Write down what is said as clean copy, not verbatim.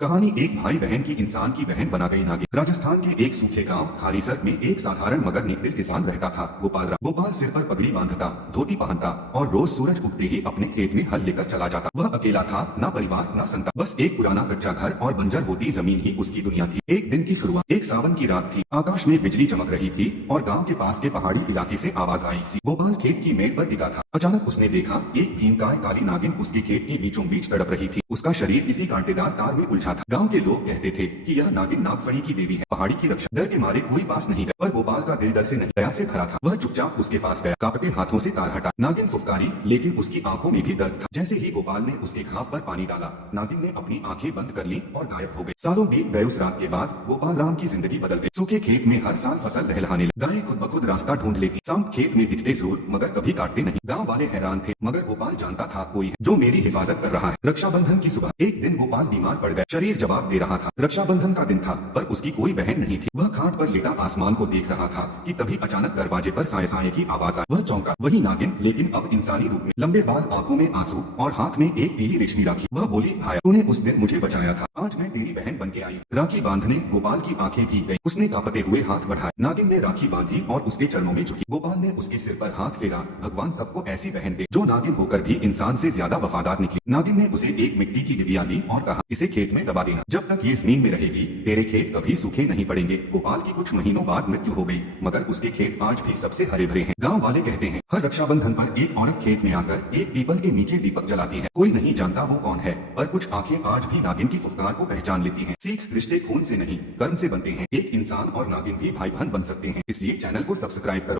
कहानी एक भाई बहन की इंसान की बहन बना गई नागिन। राजस्थान के एक सूखे गांव खारीसर में एक साधारण मगर नेकदिल किसान रहता था, गोपाल राम। गोपाल सिर पर पगड़ी बांधता, धोती पहनता और रोज सूरज उगते ही अपने खेत में हल लेकर चला जाता। वह अकेला था, ना परिवार ना संतान, बस एक पुराना कच्चा घर और बंजर होती जमीन ही उसकी दुनिया थी। एक दिन की शुरुआत, एक सावन की रात थी। आकाश में बिजली चमक रही थी और गाँव के पास के पहाड़ी इलाके से आवाज आई सी। गोपाल खेत की मेड़ पर टिका था। अचानक उसने देखा एक भीमकाय काली नागिन उसके खेत के बीचों बीच तड़प रही थी। उसका शरीर किसी कांटेदार तार में उलझा था। गांव के लोग कहते थे कि यह नागिन नागफणी की देवी है, पहाड़ी की रक्षा। डर के मारे कोई पास नहीं गया, पर गोपाल का दिल डर से नहीं दया से भरा था। वह चुपचाप उसके पास गया, कांपते हाथों से तार हटा। नागिन फुफकारी, लेकिन उसकी आंखों में भी दर्द था। जैसे ही गोपाल ने उसके घाव पर पानी डाला, नागिन ने अपनी आंखें बंद कर ली और गायब हो गई। सालों बीत गए। उस रात के बाद गोपाल राम की जिंदगी बदल गई। सूखे खेत में हर साल फसल लहलहाने लगी। गायें खुद ब खुद रास्ता ढूंढ लेती। सांप खेत में दिखते जरूर, मगर कभी काटते नहीं। गाँव वाले हैरान थे, मगर गोपाल जानता था कोई है जो मेरी हिफाजत कर रहा है। रक्षाबंधन की सुबह एक दिन गोपाल बीमार पड़ गया। शरीर जवाब दे रहा था। रक्षाबंधन का दिन था, पर उसकी कोई बहन नहीं थी। वह खाट पर लेटा आसमान को देख रहा था कि तभी अचानक दरवाजे पर साए साए की आवाज आई। वह चौंका। वही नागिन, लेकिन अब इंसानी रूप में। लंबे बाल, आंखों में आंसू और हाथ में एक पीली रेशमी राखी। वह बोली, भाई तूने उस दिन मुझे बचाया था, आज मैं तेरी बहन बन के आई। राखी बांधने गोपाल की आंखें भीग गई। उसने कांपते हुए हाथ बढ़ाए। नागिन ने राखी बांधी और उसके चरणों में झुकी। गोपाल ने उसके सिर पर हाथ फेरा। भगवान सबको ऐसी बहन दे जो नागिन होकर भी इंसान से ज्यादा वफादार निकली। नागिन ने उसे एक मिट्टी की डिबिया दी और कहा, इसे खेत में दबा देना, जब तक ये जमीन में रहेगी तेरे खेत कभी सूखे नहीं पड़ेंगे। गोपाल की कुछ महीनों बाद मृत्यु हो गई, मगर उसके खेत आज भी सबसे हरे भरे हैं। गांव वाले कहते हैं हर रक्षाबंधन पर एक औरत खेत में आकर एक पीपल के नीचे दीपक जलाती है। कोई नहीं जानता वो कौन है, पर कुछ आंखें आज भी नागिन की फुफकार को पहचान लेती हैं। सीख, रिश्ते खून से नहीं कर्म से बनते हैं। एक इंसान और नागिन भी भाई बहन बन सकते हैं, इसलिए चैनल को सब्सक्राइब करो।